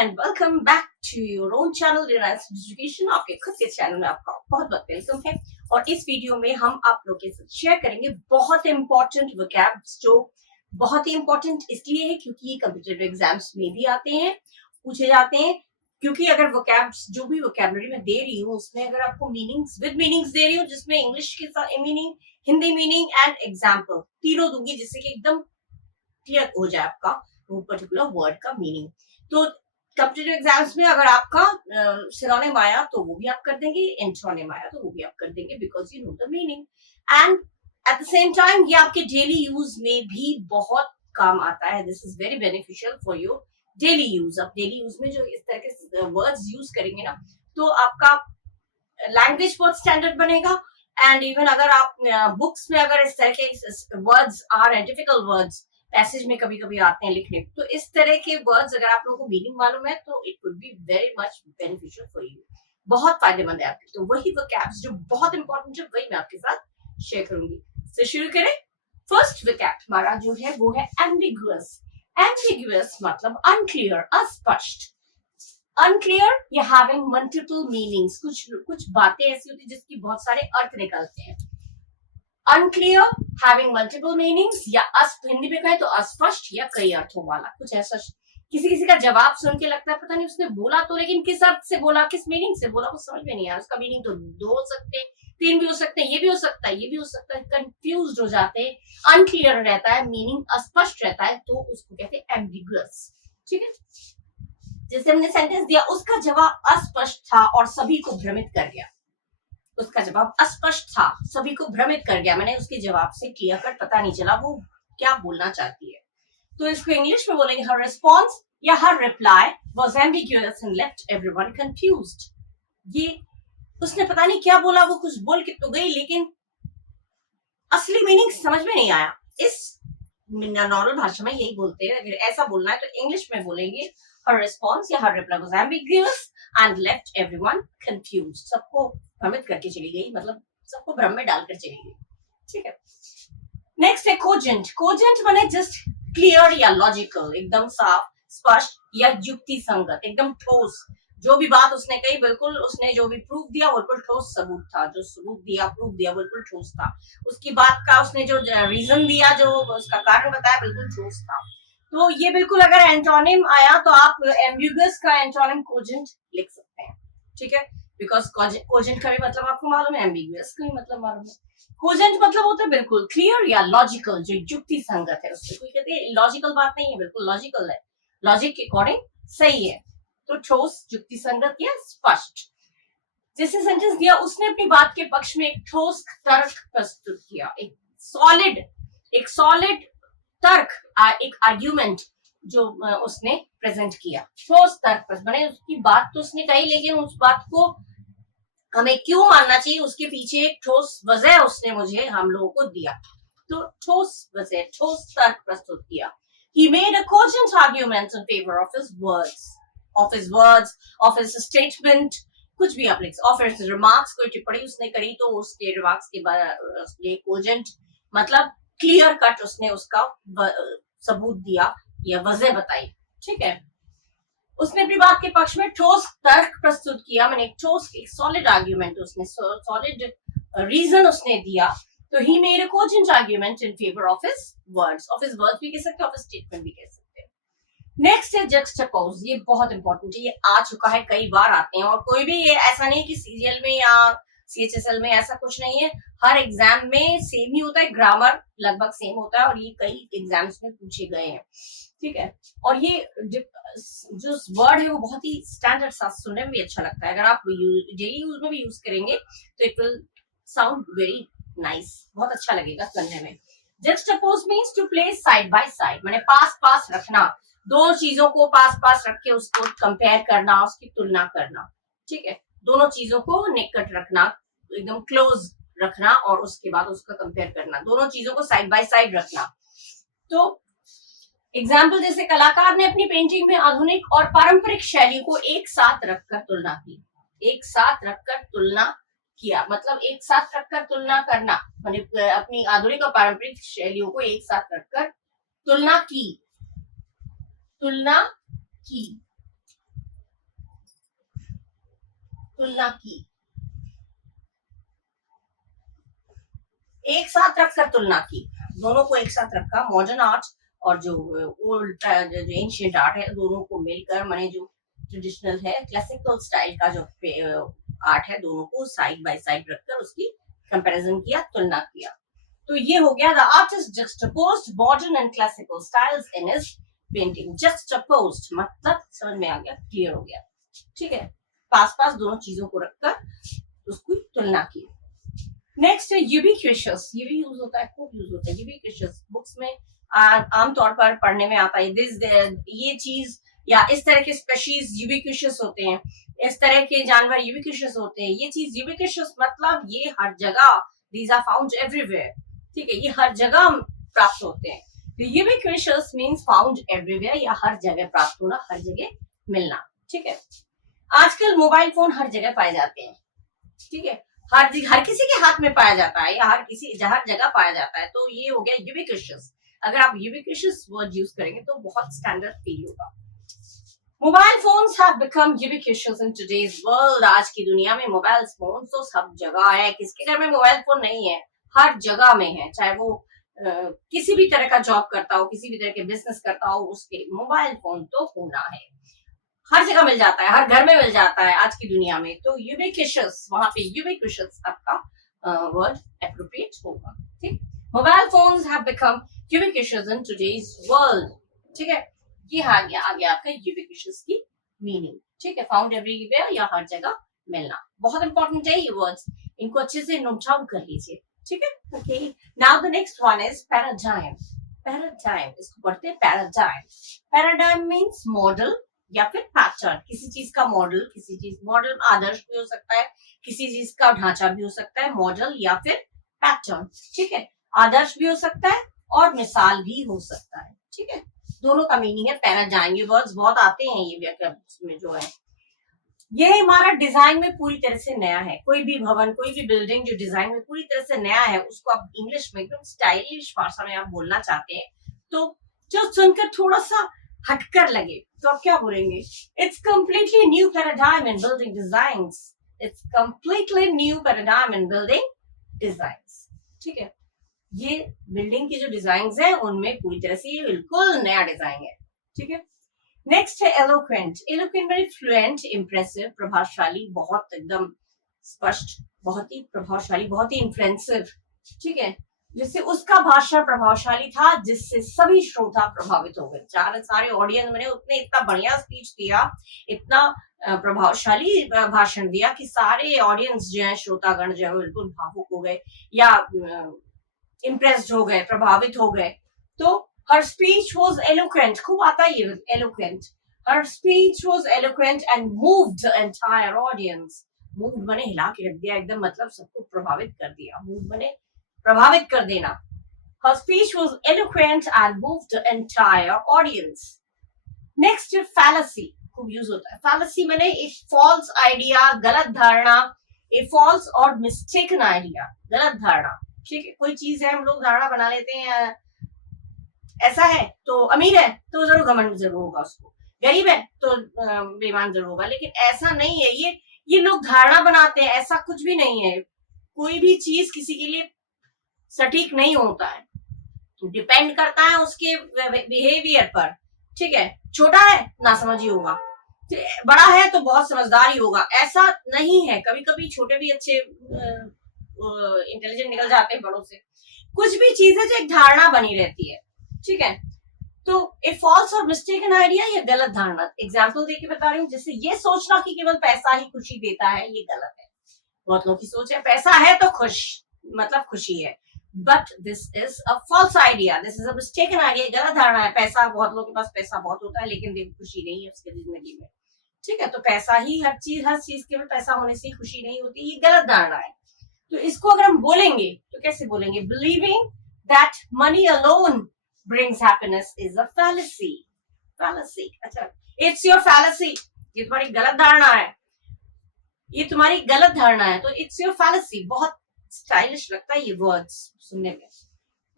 And welcome back to your own channel Reliance Education. आपके खुद के चैनल में आपका बहुत बहुत वेलकम है। और इस वीडियो में हम आप लोगों के साथ शेयर करेंगे बहुत इंपॉर्टेंट वोकैब्स, जो बहुत ही इंपॉर्टेंट इसलिए है क्योंकि ये कम्पिटिटिव एग्जाम्स में भी आते हैं, पूछे जाते हैं। क्योंकि अगर वोकैब्स जो भी वोकैबुलरी में दे रही हूँ उसमें अगर आपको मीनिंग्स विद मीनिंग्स दे रही हूँ, जिसमें इंग्लिश के साथ meaning, Hindi meaning and example तीनों दूंगी, जिससे कि एकदम क्लियर हो जाए आपका वो पर्टिकुलर वर्ड का मीनिंग। तो कॉम्पिटिटिव एग्जाम्स में अगर आपका सिनोनिम आया तो वो भी आप कर देंगे, एंटोनिम आया तो वो भी आप कर देंगे, because you know the meaning. And at the same time ये आपके डेली यूज में भी बहुत काम आता है। This is very beneficial for your daily use. आप डेली यूज में जो इस तरह के वर्ड्स यूज करेंगे ना, तो आपका लैंग्वेज बहुत स्टैंडर्ड बनेगा। एंड इवन अगर आप बुक्स में अगर इस तरह के वर्ड्स आ रहे हैं, डिफिकल्ट वर्ड्स पैसेज में कभी कभी आते हैं लिखने, तो इस तरह के वर्ड्स अगर आप लोगों को मीनिंग मालूम है तो it would be very much beneficial for you, बहुत फायदेमंद है आपके। तो वही वोकैब्स जो बहुत इंपॉर्टेंट है वही मैं आपके साथ शेयर करूंगी। तो शुरू करें। फर्स्ट वोकैब हमारा जो है वो है एम्बिगुअस। एम्बिगुअस मतलब अनक्लियर, अस्पष्ट। अनक्लियर या हैविंग मल्टीपल मीनिंग्स, कुछ बातें ऐसी होती है जिसकी बहुत सारे अर्थ निकलते हैं। अनक्लियर, हैविंग मल्टीपल मीनिंग्स, या हिंदी में कहें तो अस्पष्ट या कई अर्थों वाला, कुछ ऐसा। किसी का जवाब सुन के लगता है पता नहीं उसने बोला तो, लेकिन किस अर्थ से बोला, किस मीनिंग से बोला वो समझ में नहीं आया। उसका मीनिंग तो दो हो सकते हैं, तीन भी हो सकते हैं, ये भी हो सकता है, ये भी हो सकता है। कंफ्यूज हो जाते हैं, अनक्लियर रहता है, मीनिंग अस्पष्ट रहता है, तो उसको कहते हैं एम्बिगुअस। ठीक है, जैसे हमने सेंटेंस दिया, उसका जवाब अस्पष्ट था और सभी को भ्रमित कर गया। उसका जवाब अस्पष्ट था, सभी को भ्रमित कर गया, मैंने उसके जवाब से क्लियर कट पता नहीं चला वो क्या बोलना चाहती है। तो इसको इंग्लिश में बोलेंगे हर रिस्पॉन्स या हर reply was ambiguous and left everyone confused. ये उसने पता नहीं क्या बोला, वो कुछ बोल के तो गई लेकिन असली मीनिंग समझ में नहीं आया। इस नॉर्मल भाषा में यही बोलते हैं। अगर ऐसा बोलना है तो इंग्लिश में बोलेंगे हर रिस्पॉन्स या हर reply was ambiguous and left everyone confused. सबको भ्रमित करके चली गई, मतलब सबको भ्रम में डालकर चली गई। ठीक है, नेक्स्ट है कोजेंट। कोजेंट माने जस्ट क्लियर या लॉजिकल, एकदम साफ, स्पष्ट या युक्ति संगत, एकदम ठोस। जो भी बात उसने कही बिल्कुल, उसने जो भी प्रूफ दिया बिल्कुल ठोस सबूत था, जो सबूत दिया प्रूफ दिया बिल्कुल ठोस था। उसकी बात का उसने जो रीजन दिया, जो उसका कारण बताया बिल्कुल ठोस था। तो ये बिल्कुल, अगर एंटोनिम आया तो आप एम्बिगुअस का एंटोनिम कोजेंट लिख सकते हैं। ठीक है, बिकॉज कोजेंट का भी मतलब आपको मालूम है, एम्बिगुअस का भी मतलब मालूम है। कोजेंट मतलब होता है बिल्कुल क्लियर या लॉजिकल, जो युक्ति संगत है। उससे कोई कहते हैं लॉजिकल बात नहीं है, बिल्कुल लॉजिकल है, लॉजिक के अकॉर्डिंग सही है। तो ठोस, युक्ति संगत या स्पष्ट। जैसे सेंटेंस दिया, उसने अपनी बात के पक्ष में एक ठोस तर्क प्रस्तुत किया, एक सॉलिड तर्क, एक आर्ग्यूमेंट जो उसने प्रेजेंट किया। ठोस तर्क मैंने उसकी बात तो उसने कही, लेकिन उस बात को हमें क्यों मानना चाहिए, उसके पीछे एक ठोस वजह उसने मुझे, हम लोगों को दिया। तो ठोस वजह, ठोस तर्क प्रस्तुत किया। He made a cogent argument in favor of his words, of his statement, कुछ भी आप लिख, of his remarks, कोई टिप्पणी उसने करी तो उसके रिमार्क्स के बाद कोजेंट मतलब क्लियर कट, उसने उसका सबूत दिया या वजह बताई। ठीक है, उसने अपनी बात के पक्ष में ठोस तर्क प्रस्तुत किया, मैंने एक ठोस, एक सॉलिड आर्ग्यूमेंट, उसने सॉलिड रीजन उसने दिया। तो he made a cogent argument in favour of his words भी कह सकते हैं, ऑफ हिज स्टेटमेंट भी कह सकते हैं। नेक्स्ट है जक्सटापोज। ये बहुत इंपॉर्टेंट है, ये आ चुका है, कई बार आते हैं। और कोई भी ये ऐसा नहीं कि सीरियल में या CHSL में ऐसा कुछ नहीं है, हर एग्जाम में सेम ही होता है, ग्रामर लगभग सेम होता है, और ये कई एग्जाम्स में पूछे गए हैं। ठीक है, और ये जो वर्ड है वो बहुत ही स्टैंडर्ड सा, सुनने में भी अच्छा लगता है। अगर आप डेली यूज में भी यूज करेंगे तो it will sound very nice, बहुत अच्छा लगेगा सुनने में। Juxtapose means to place side by side, माने पास पास रखना, दो चीजों को पास पास रख के उसको कंपेयर करना, उसकी तुलना करना। ठीक है, दोनों चीजों को निकट रखना, एकदम क्लोज रखना, और उसके बाद उसका कंपेयर करना, दोनों चीजों को साइड बाय साइड रखना। तो एग्जाम्पल, जैसे कलाकार ने अपनी पेंटिंग में आधुनिक और पारंपरिक शैली को एक साथ रखकर तुलना की। एक साथ रखकर तुलना किया मतलब एक साथ रखकर तुलना करना, मतलब अपनी आधुनिक और पारंपरिक शैलियों को एक साथ रखकर तुलना की। तुलना की, एक साथ रखकर तुलना की, दोनों को एक साथ रखा, मॉडर्न आर्ट और जो ओल्ड जो एंशियंट आर्ट है दोनों को मिलकर, माने जो ट्रेडिशनल है क्लासिकल स्टाइल का जो आर्ट है दोनों को साइड बाय साइड रखकर उसकी कंपैरिजन किया, तुलना किया। तो ये हो गया the artist juxtaposed modern and classical styles in his painting. Juxtaposed मतलब समझ में आ गया, क्लियर हो गया, ठीक है। पास पास दोनों चीजों को रखकर उसकी तुलना की। नेक्स्ट है यूबिक्विशियस, ये भी यूज होता है, खूब यूज होता है यूबिक्विशियस, बुक्स में आमतौर पर पढ़ने में आता है। दिस ये चीज या इस तरह के स्पेशीज यूबिक्विशियस होते हैं, इस तरह के जानवर यूबिक्विशियस होते हैं। ये चीज यूबिक्विशियस मतलब ये हर जगह, दीज आर फाउंड एवरीवेयर, ठीक है, ये हर जगह प्राप्त होते हैं। तो यूबिक्विशियस मींस फाउंड एवरीवेयर या हर जगह प्राप्त होना, हर जगह मिलना, ठीक है। आजकल मोबाइल फोन हर जगह पाए जाते हैं, ठीक है, हर किसी के हाथ में पाया जाता है या हर जगह पाया जाता है। तो ये हो गया यूबिक्विशियस। अगर आप यूबिक्विशियस वर्ड यूज करेंगे तो बहुत स्टैंडर्ड फील होगा। Mobile phones have become ubiquitous in today's world. आज की दुनिया में मोबाइल फोन तो सब जगह है, किसके घर में मोबाइल फोन नहीं है, हर जगह में है, चाहे वो किसी भी तरह का जॉब करता हो, किसी भी तरह के बिजनेस करता हो, उसके मोबाइल फोन तो होना है, हर जगह मिल जाता है, हर घर में मिल जाता है आज की दुनिया में। तो यूबिक्विशियस, वहां पे यूबिक्विशियस आपका वर्ड एप्रोप्रिएट होगा, ठीक। Mobile phones have become ubiquitous in today's world, ठीक है। ये आ गया आपका यूबिक्विशियस की मीनिंग, ठीक है, फाउंड एवरीवेयर या हर जगह मिलना। बहुत इंपॉर्टेंट है ये वर्ड्स, इनको अच्छे से नोट डाउन कर लीजिए, ठीक है। Okay, now the next one is paradigm. Paradigm, इसको पढ़ते हैं पैराडाइम। पैराडाइम मींस मॉडल या फिर पैटर्न, किसी चीज का मॉडल, किसी चीज मॉडल आदर्श भी हो सकता है, किसी चीज का ढांचा भी हो सकता है, मॉडल या फिर पैटर्न, ठीक है। आदर्श भी हो सकता है और मिसाल भी हो सकता है, ठीक है, दोनों का मीनिंग है पैराडाइम। ये वर्ड्स बहुत आते हैं ये व्याकरण में जो है। ये हमारा डिजाइन में पूरी तरह से नया है, कोई भी भवन, कोई भी बिल्डिंग जो डिजाइन में पूरी तरह से नया है, उसको आप इंग्लिश में एकदम स्टाइलिश भाषा में आप बोलना चाहते हैं, तो जो सुनकर थोड़ा सा हटकर लगे तो आप क्या बोलेंगे? It's completely new paradigm in building designs. It's completely new paradigm in building designs, ठीक है। ये बिल्डिंग के जो डिजाइन है उनमें पूरी तरह से ये बिल्कुल नया डिजाइन है, ठीक है। नेक्स्ट है एलोक्वेंट। एलोक्वेंट मेरी फ्लुएंट, इंप्रेसिव, प्रभावशाली, बहुत एकदम स्पष्ट, बहुत ही प्रभावशाली, बहुत ही इन्फ्लुएंसिव, ठीक है, जिससे उसका भाषण प्रभावशाली था, जिससे सभी श्रोता प्रभावित हो गए। सारे ऑडियंस में उसने इतना बढ़िया स्पीच दिया, इतना प्रभावशाली भाषण दिया कि सारे ऑडियंस जो है, श्रोतागण जो है, बिल्कुल भावुक हो गए या इम्प्रेस्ड हो गए, प्रभावित हो गए। तो her speech was eloquent, खूब आता है ये eloquent। her speech was eloquent and moved the entire audience। moved बने हिला के रख दिया एकदम, मतलब सबको प्रभावित कर दिया। moved बने प्रभावित कर देना। her speech was eloquent and moved the entire audience। next fallacy, खूब यूज होता है। fallacy बने एक false idea, गलत धारणा, a false और mistaken idea, गलत धारणा, ठीक है। कोई चीज है, हम लोग धारणा बना लेते हैं, ऐसा है तो अमीर है तो जरूर घमंड जरूर होगा, उसको गरीब है तो बेईमान जरूर होगा, लेकिन ऐसा नहीं है। ये लोग धारणा बनाते हैं, ऐसा कुछ भी नहीं है। कोई भी चीज किसी के लिए सटीक नहीं होता है, डिपेंड करता है उसके बिहेवियर पर, ठीक है। छोटा है ना समझ ही होगा, बड़ा है तो बहुत समझदार ही होगा, ऐसा नहीं है। कभी कभी छोटे भी अच्छे इंटेलिजेंट निकल जाते हैं बड़ों से। कुछ भी चीज है जो एक धारणा बनी रहती है, ठीक है। तो ए फॉल्स और मिस्टेकन आइडिया, ये गलत धारणा। एग्जाम्पल देके बता रही हूँ, जैसे ये सोचना कि केवल पैसा ही खुशी देता है, ये गलत है। बहुत लोगों की सोच है पैसा है तो खुश, मतलब खुशी है, but this is a false idea, this is a mistaken idea, गलत धारणा है। पैसा, बहुत लोगों के पास पैसा बहुत होता है लेकिन देखो खुशी नहीं है उसके जिंदगी में, ठीक है। तो पैसा ही हर चीज केवल पैसा होने से खुशी नहीं होती, ये गलत धारणा है। तो इसको अगर हम बोलेंगे तो कैसे बोलेंगे? Believing that money alone brings happiness is a fallacy। fallacy, अच्छा, it's your fallacy, ये तुम्हारी गलत धारणा है, ये तुम्हारी गलत धारणा है, तो it's your fallacy। बहुत स्टाइलिश लगता है ये वर्ड्स सुनने में।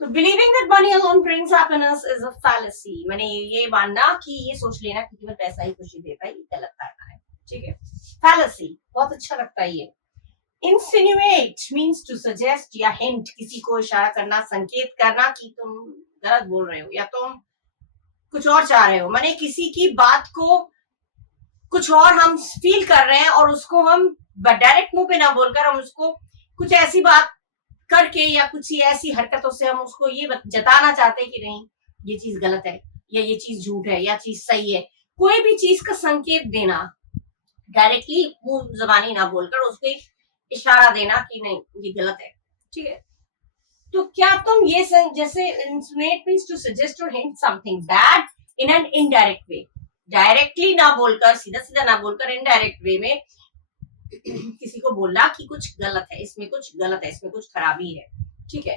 तो believing that money alone brings happiness is a fallacy, मैंने ये मानना कि ये सोच लेना कि केवल पैसा ही खुशी देता है, ये गलत धारणा है। ठीक है। फैलेसी बहुत अच्छा लगता है ये। इंसिनुएट मीन्स टू सजेस्ट या हिंट, किसी को इशारा करना, संकेत करना कि तुम गलत बोल रहे हो या तुम कुछ और चाह रहे हो, माने किसी की बात को कुछ और हम फील कर रहे हैं और उसको हम डायरेक्ट मुंह पे ना बोलकर हम उसको कुछ ऐसी बात करके या कुछ ऐसी हरकतों से हम उसको ये जताना चाहते हैं कि नहीं ये चीज गलत है या ये चीज झूठ है या चीज सही है। कोई भी चीज का संकेत देना, डायरेक्टली मुंह जबानी ना बोलकर उसको एक इशारा देना कि नहीं ये गलत है, ठीक है। तो क्या तुम ये जैसे इंसिनुएट मींस टू सजेस्ट और hint something bad in an indirect way, directly ना बोलकर, सीधा सीधा ना बोलकर इनडायरेक्ट वे में किसी को बोलना कि कुछ गलत है, इसमें कुछ गलत है, इसमें कुछ खराबी है, ठीक है।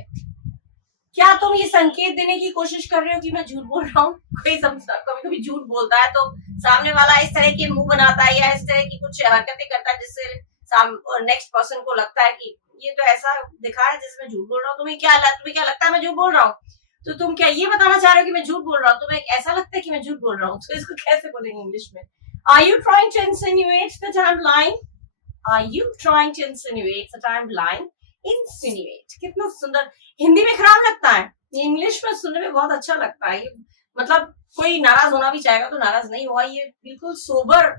क्या तुम ये संकेत देने की कोशिश कर रहे हो कि मैं झूठ बोल रहा हूँ? कोई कभी कभी झूठ बोलता है तो सामने वाला इस तरह के मुंह बनाता है या इस तरह की कुछ हरकतें करता है जिससे नेक्स्ट पर्सन को लगता है कि ये तो ऐसा दिखा है जिसमें झूठ बोल रहा हूँ। तुम्हें क्या लगता है मैं झूठ बोल रहा हूँ? तो तुम क्या ये बताना चाह रहे हो कि मैं झूठ बोल रहा हूँ? तुम्हें ऐसा लगता है कि मैं झूठ बोल रहा हूँ? तो इसको कैसे बोलेंगे इंग्लिश में? Are you trying to insinuate that I am lying? Are you trying to insinuate that I'm lying? Insinuate कितना सुंदर, हिंदी में खराब लगता है, इंग्लिश में सुनने में बहुत अच्छा लगता है। मतलब कोई नाराज होना भी चाहेगा तो नाराज नहीं हुआ, ये बिल्कुल सोबर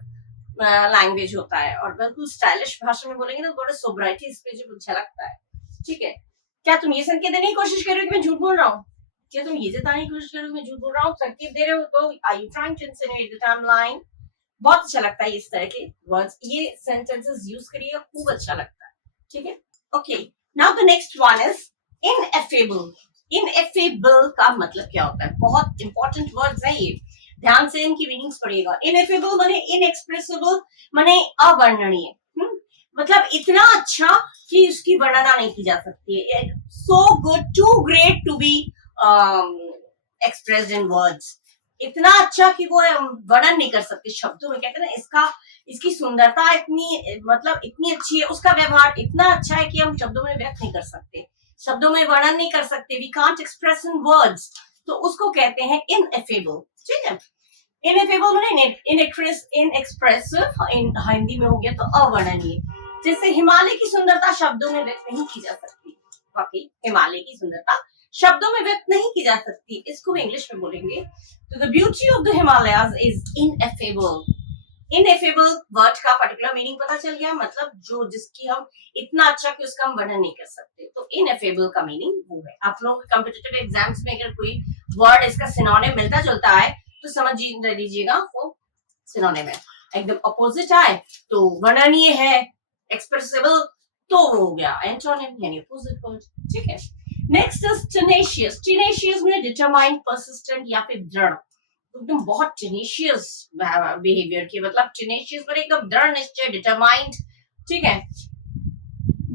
लैंग्वेज होता है और बिल्कुल स्टाइलिश भाषा में बोलेंगे ना तो बड़े सोबराइटी इस पे जो अच्छा लगता है, ठीक है। क्या तुम ये संकेत देने की कोशिश कर रहे हो कि मैं झूठ बोल रहा हूँ? क्या तुम ये जताने की कोशिश कर रहे हो कि मैं झूठ बोल रहा हूँ? संकेत दे रहे हो तो are you trying to insinuate that I'm lying? बहुत अच्छा लगता है इस तरह के वर्ड्स, ये सेंटेंसेस यूज करिए, खूब अच्छा लगता है, ठीक है। Okay, now the next one is ineffable. Ineffable का मतलब क्या होता है? बहुत इंपॉर्टेंट वर्ड्स है ये, ध्यान से इनकी मीनिंग्स पढ़िएगा। इनएफेबल माने इनएक्सप्रेसिबल, माने अवर्णनीय, मतलब इतना अच्छा कि उसकी वर्णना नहीं की जा सकती है। So good, too great to be expressed in words, इतना अच्छा कि वो वर्णन नहीं कर सकते शब्दों में। कहते हैं ना इसकी सुंदरता इतनी, मतलब इतनी अच्छी है, उसका व्यवहार इतना अच्छा है कि हम शब्दों में व्यक्त नहीं कर सकते, शब्दों में वर्णन नहीं कर सकते, we can't express in words, तो उसको कहते हैं इनएफेबल, ठीक है। इनएफेबल माने इनएक्सप्रेसिव, इन हिंदी में हो गया तो अवर्णनीय। जैसे हिमालय की सुंदरता शब्दों में व्यक्त नहीं की जा सकती, बाकी हिमालय की सुंदरता शब्दों में व्यक्त नहीं की जा सकती, इसको भी इंग्लिश में बोलेंगे तो the beauty of the Himalayas is ineffable. Ineffable word का पर्टिकुलर मीनिंग पता चल गया, मतलब जो जिसकी हम इतना अच्छा कि उसका हम वर्णन नहीं कर सकते, तो इनएफेबल का मीनिंग वो है। आप लोगों के कॉम्पिटिटिव एग्जाम्स में अगर कोई वर्ड इसका सिनोनिम मिलता जुलता है तो समझ लीजिएगा वो सिनोनिम है। एकदम अपोजिट आए तो वर्णनीय है, एक्सप्रेसिबल तो वो हो गया एंटोनिम यानी अपोजिट वर्ड, ठीक है। Next is tenacious. टेनेशियस में डिटरमाइंड, पर्सिस्टेंट या फिर दृढ़, एकदम बहुत टेनेशियस बिहेवियर की, मतलब टेनेशियस पर एकदम दृढ़ निश्चय, डिटरमाइंड, ठीक है।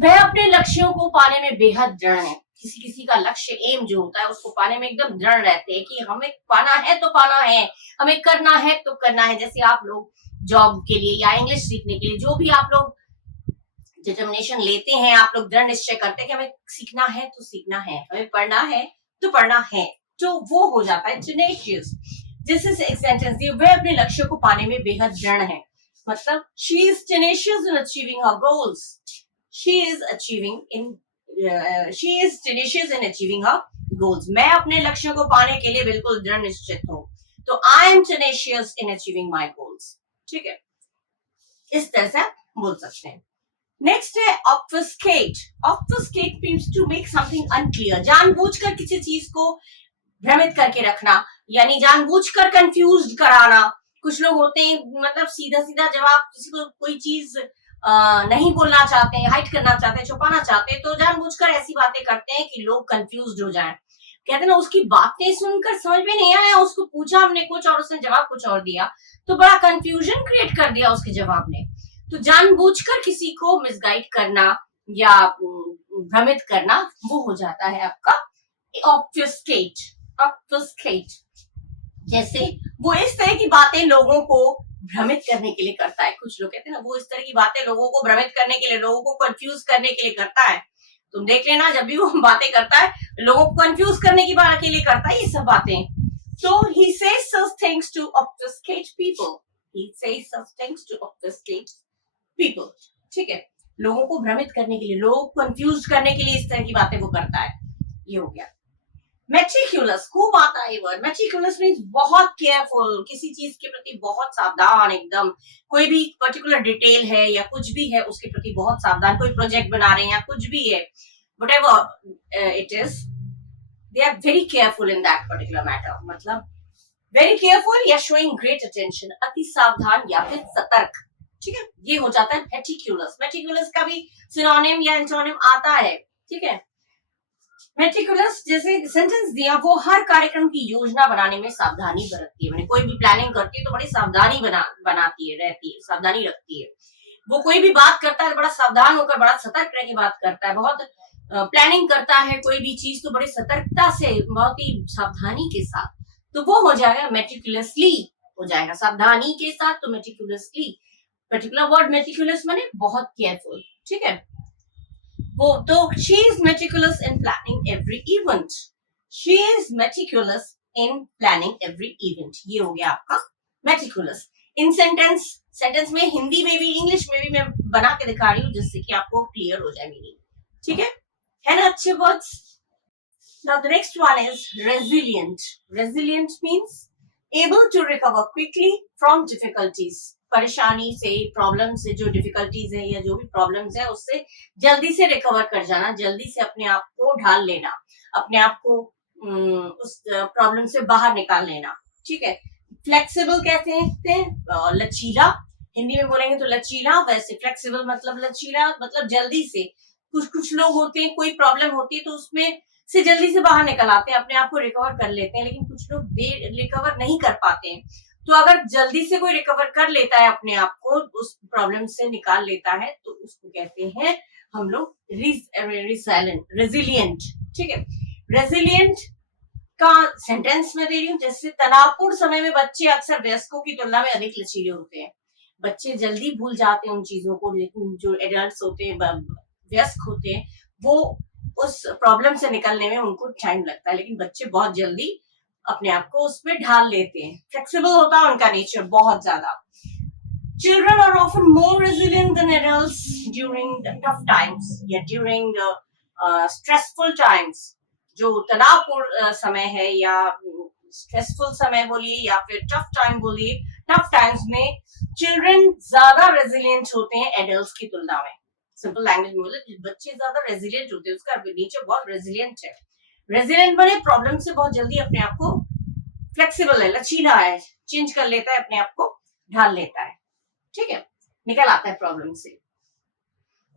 वह अपने लक्ष्यों को पाने में बेहद दृढ़ है। किसी किसी का लक्ष्य, एम जो होता है उसको पाने में एकदम दृढ़ रहते हैं कि हमें पाना है तो पाना है, हमें करना है तो करना है। जैसे आप लोग जॉब के लिए या इंग्लिश सीखने के लिए जो भी आप लोग डिटर्मिनेशन लेते हैं, आप लोग दृढ़ निश्चय करते हैं कि हमें सीखना है तो सीखना है, हमें पढ़ना है तो पढ़ना है, तो वो हो जाता है टेनेशियस। जैसे एक सेंटेंस दिए, वह अपने लक्ष्य को पाने में बेहद दृढ़ है, मतलब she is tenacious in achieving her goals, she is tenacious in achieving her goals. मैं अपने लक्ष्यों को पाने के लिए बिल्कुल दृढ़ निश्चित हूँ, तो I am tenacious in achieving my goals, ठीक है। इस तरह से बोल सकते हैं। नेक्स्ट है obfuscate. Obfuscate means to make something unclear, जानबूझकर किसी चीज को भ्रमित करके रखना, यानी जानबूझकर कंफ्यूज कराना। कुछ लोग होते हैं मतलब सीधा सीधा जब आप किसी को कोई चीज नहीं बोलना चाहते हैं, हाइड करना चाहते हैं, छुपाना चाहते हैं, तो जानबूझकर ऐसी बातें करते हैं कि लोग कंफ्यूज हो जाएं। कहते हैं ना उसकी बातें सुनकर समझ में नहीं आया, उसको पूछा हमने कुछ और उसने जवाब कुछ और दिया, तो बड़ा कंफ्यूजन क्रिएट कर दिया उसके जवाब ने। तो जानबूझकर किसी को मिसगाइड करना या भ्रमित करना वो हो जाता है आपका ऑब्फस्केट। ऑब्फस्केट जैसे वो इस तरह की बातें लोगों को भ्रमित करने के लिए करता है। कुछ लोग कहते हैं ना वो इस तरह की बातें लोगों को भ्रमित करने के लिए, लोगों को कंफ्यूज करने के लिए करता है। तुम देख लेना जब भी वो बातें करता है लोगों को कंफ्यूज करने की बात के लिए करता है ये सब बातें। So he says such things to obfuscate people. he says such things to obfuscate people. ठीक है, लोगों को भ्रमित करने के लिए, लोगों को कंफ्यूज करने के लिए इस तरह की बातें वो करता है। ये हो गया। मेटिकुलस, खूब आता है वर्ड। मेटिकुलस मीन्स बहुत केयरफुल, किसी चीज के प्रति बहुत सावधान एकदम। कोई भी पर्टिकुलर डिटेल है या कुछ भी है उसके प्रति बहुत सावधान। कोई प्रोजेक्ट बना रहे हैं या कुछ भी है, whatever it is, they are very careful in that particular matter. मतलब वेरी केयरफुल या शोइंग ग्रेट अटेंशन, अति सावधान या फिर सतर्क। ठीक है, ये हो जाता है मेटिकुलस। मेटिकुलस का भी सिनोनिम या एंटोनिम आता है। ठीक है, मेटिकुलस जैसे सेंटेंस दिया, वो हर कार्यक्रम की योजना बनाने में सावधानी बरतती है। कोई भी प्लानिंग करती है तो बड़ी सावधानी बनाती है, रहती है, सावधानी रखती है। वो कोई भी बात करता है बड़ा सावधान होकर, बड़ा सतर्क रह के बात करता है। बहुत प्लानिंग करता है कोई भी चीज तो बड़ी सतर्कता से, बहुत ही सावधानी के साथ। तो वो हो जाएगा मेटिकुलसली, हो जाएगा सावधानी के साथ, तो मेटिकुलसली। पर्टिकुलर वर्ड मेटिकुलस माने बहुत केयरफुल। ठीक है, वो तो she is meticulous in planning every event. She is meticulous in planning every event. ये हो गया आपका meticulous. इन सेंटेंस में हिंदी में भी इंग्लिश में भी मैं बना के दिखा रही हूँ जिससे कि आपको क्लियर हो जाए मीनिंग। ठीक है ना, अच्छे words. Now the next one is resilient. Resilient means able to recover quickly from difficulties. परेशानी से, प्रॉब्लम से, जो डिफिकल्टीज है या जो भी प्रॉब्लम्स है उससे जल्दी से रिकवर कर जाना, जल्दी से अपने आप को ढाल लेना, अपने आप को उस प्रॉब्लम से बाहर निकाल लेना। ठीक है, फ्लेक्सिबल कहते हैं, लचीला। हिंदी में बोलेंगे तो लचीला, वैसे फ्लेक्सिबल मतलब लचीला, मतलब जल्दी से। कुछ लोग होते हैं, कोई प्रॉब्लम होती है तो उसमें से जल्दी से बाहर निकल आते हैं, अपने आप को रिकवर कर लेते हैं, लेकिन कुछ लोग रिकवर नहीं कर पाते हैं। तो अगर जल्दी से कोई रिकवर कर लेता है, अपने आप को उस प्रॉब्लम से निकाल लेता है, तो उसको कहते हैं हम लोग रेजिलियंट। ठीक है, रेजिलियंट का सेंटेंस में दे रही हूँ। जैसे तनावपूर्ण समय में बच्चे अक्सर वयस्कों की तुलना में अधिक लचीले होते हैं। बच्चे जल्दी भूल जाते हैं उन चीजों को, लेकिन जो एडल्ट होते हैं, वयस्क होते हैं, वो उस प्रॉब्लम से निकलने में उनको टाइम लगता है, लेकिन बच्चे बहुत जल्दी अपने आप को उसमें ढाल लेते हैं। फ्लेक्सिबल होता है उनका नेचर बहुत ज्यादा। Children are often more resilient than adults during the tough times या during the stressful times. जो तनावपूर्ण समय है या स्ट्रेसफुल समय बोलिए या फिर टफ टाइम बोलिए, टफ टाइम्स में चिल्ड्रन ज्यादा रेजिलियंट होते हैं एडल्ट्स की तुलना में। सिंपल लैंग्वेज में बोले, बच्चे ज्यादा रेजिलियंट होते हैं, उसका नेचर बहुत रेजिलियंट है। रेजिलियंट बने प्रॉब्लम से बहुत जल्दी अपने आप को, फ्लेक्सिबल है, लचीला है, चेंज कर लेता है, अपने आप को ढाल लेता है। ठीक है, निकल आता है प्रॉब्लम से।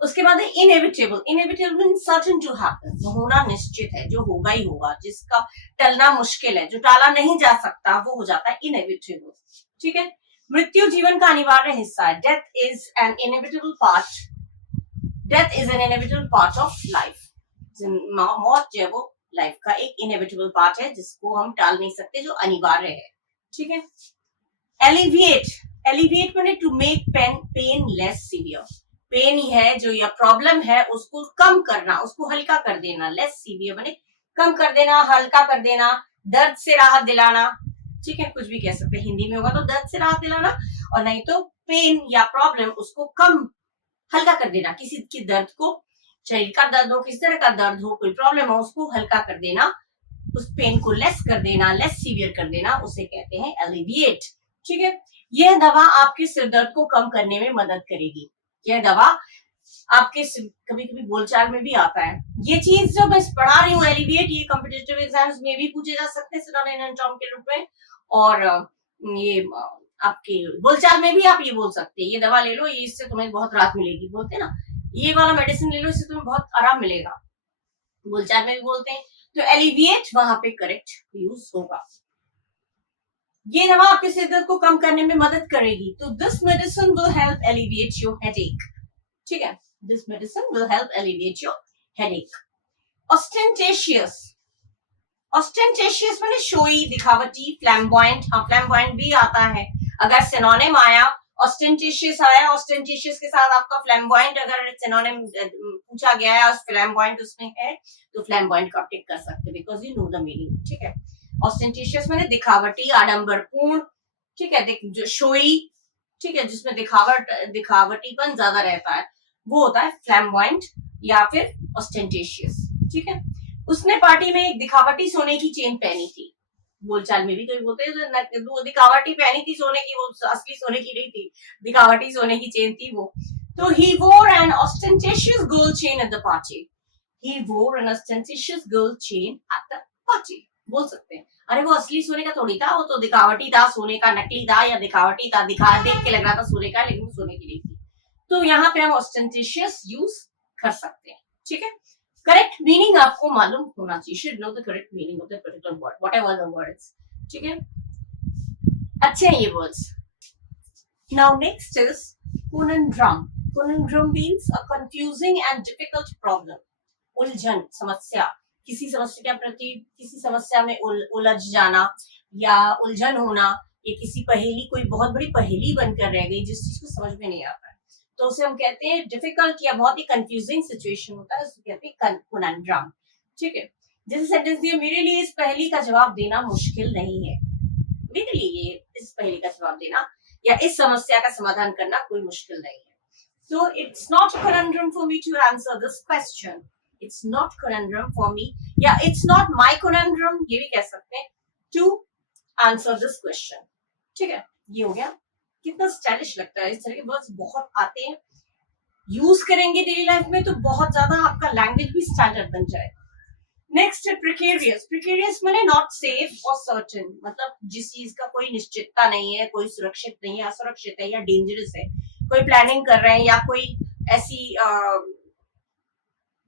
उसके बाद है inevitable. Inevitable means certain to happen, होना निश्चित है, जो होगा ही होगा, जिसका टलना मुश्किल है, जो टाला नहीं जा सकता, वो हो जाता है इनएविटेबल। ठीक है, मृत्यु जीवन का अनिवार्य हिस्सा है। Death is an inevitable part, death is an inevitable part of life. मौत जो है वो लाइफ का एक इनएविटेबल पार्ट है, जिसको हम टाल नहीं सकते, जो अनिवार्य है। ठीक है, एलिविएट। एलिविएट माने to make pain less severe. Pain ही है जो या प्रॉब्लम है उसको कम करना, उसको हल्का कर देना। लेस सीवियर माने कम कर देना, हल्का कर देना, दर्द से राहत दिलाना। ठीक है, कुछ भी कह सकते हैं, हिंदी में होगा तो दर्द से राहत दिलाना, और नहीं तो पेन या प्रॉब्लम उसको कम, हल्का कर देना। किसी के दर्द को, शरीर का दर्द हो, किस तरह का दर्द हो, कोई प्रॉब्लम हो, उसको हल्का कर देना, उस पेन को लेस कर देना, लेस सीवियर कर देना, उसे कहते हैं एलिविएट। ठीक है, यह दवा आपके सिर दर्द को कम करने में मदद करेगी। यह दवा आपके कभी कभी बोलचाल में भी आता है। ये चीज जो मैं पढ़ा रही हूँ एलिविएट, ये कॉम्पिटिटिव एग्जाम्स में भी पूछे जा सकते हैं सिनोनिम एंड टर्म के रूप में, और ये आपके बोलचाल में भी आप ये बोल सकते हैं, ये दवा ले लो, ये इससे तुम्हें बहुत राहत मिलेगी, बोलते हैं ना, ये वाला मेडिसिन ले लो, इससे तुम्हें बहुत आराम मिलेगा, बोलचाल में भी बोलते हैं। तो एलिविएट वहां पे करेक्ट यूज होगा। ये दवा आपके सिर दर्द को कम करने में मदद करेगी। तो this medicine will help alleviate your headache. ठीक है, this medicine will help alleviate your headache. Ostentatious. Ostentatious माने शोई, दिखावटी, फ्लैम्बॉयंट। हाँ, फ्लैम्बॉयंट भी आता है। अगर सिनोनिम आया, ऑस्टेंटेशियस आया, ऑस्टेंटेशियस के साथ आपका फ्लैम्बॉयंट अगर सिनोनिम पूछा गया है और फ्लैम्बॉयंट उसमें है, तो फ्लैम्बॉयंट का टिक कर सकते हैं, because you know the meaning. ठीक है, ऑस्टेंटेशियस माने दिखावटी, आडंबरपूर्ण। ठीक है, जो शोई, ठीक है, जिसमें दिखावटीपन ज्यादा रहता है, वो होता है फ्लैम्बॉयंट या फिर ऑस्टेंटेशियस। ठीक है, उसने पार्टी में एक दिखावटी सोने की चेन पहनी थी, बोलचाल में भी कोई बोलते हैं वो दिखावटी पहनी थी सोने की, वो असली सोने की नहीं थी, दिखावटी सोने की चेन थी वो। तो he wore an ostentatious gold chain at the party. He wore an ostentatious gold chain at the party. बोल सकते हैं अरे वो असली सोने का थोड़ी था, वो तो दिखावटी था, सोने का नकली था या दिखावटी था, दिखा देख के लग रहा था सोने का, लेकिन सोने की नहीं थी। तो यहाँ पे हम ostentatious यूज कर सकते हैं। ठीक है, करेक्ट मीनिंग आपको मालूम होना चाहिए, should know the correct meaning of the particular word, whatever the words. ठीक है, अच्छे हैं ये words. Now next is conundrum. Conundrum means a confusing and difficult problem. उलझन, समस्या, किसी समस्या के प्रति किसी समस्या में उलझ जाना या उलझन होना, या किसी पहेली, कोई बहुत बड़ी पहेली बनकर रह गई जिस चीज को समझ में नहीं आता है, तो उसे हम कहते हैं डिफिकल्ट या बहुत ही कंफ्यूजिंग सिचुएशन होता है, उसे कहते हैं conundrum। ठीक है, जैसे सेंटेंस दिया, मेरे लिए इस पहेली का जवाब देना मुश्किल नहीं है। मेरे लिए इस पहेली का जवाब देना या इस समस्या का समाधान करना कोई मुश्किल नहीं है। So it's not a conundrum for me to answer this question. It's not conundrum for me. Yeah, it's not my conundrum. ये भी कह सकते हैं to answer this question. ठीक है, ये हो गया। कितना स्टाइलिश लगता है, इस तरह के वर्ड्स बहुत आते हैं, यूज करेंगे डेली लाइफ में तो बहुत ज्यादा आपका लैंग्वेज भी स्टैंडर्ड बन जाएगा। नेक्स्ट है प्रिकेरियस। प्रिकेरियस माने नॉट सेफ और सर्टेन, मतलब जिस चीज का कोई निश्चितता नहीं है, कोई सुरक्षित नहीं है, असुरक्षित है या डेंजरस है, कोई प्लानिंग कर रहे हैं या कोई ऐसी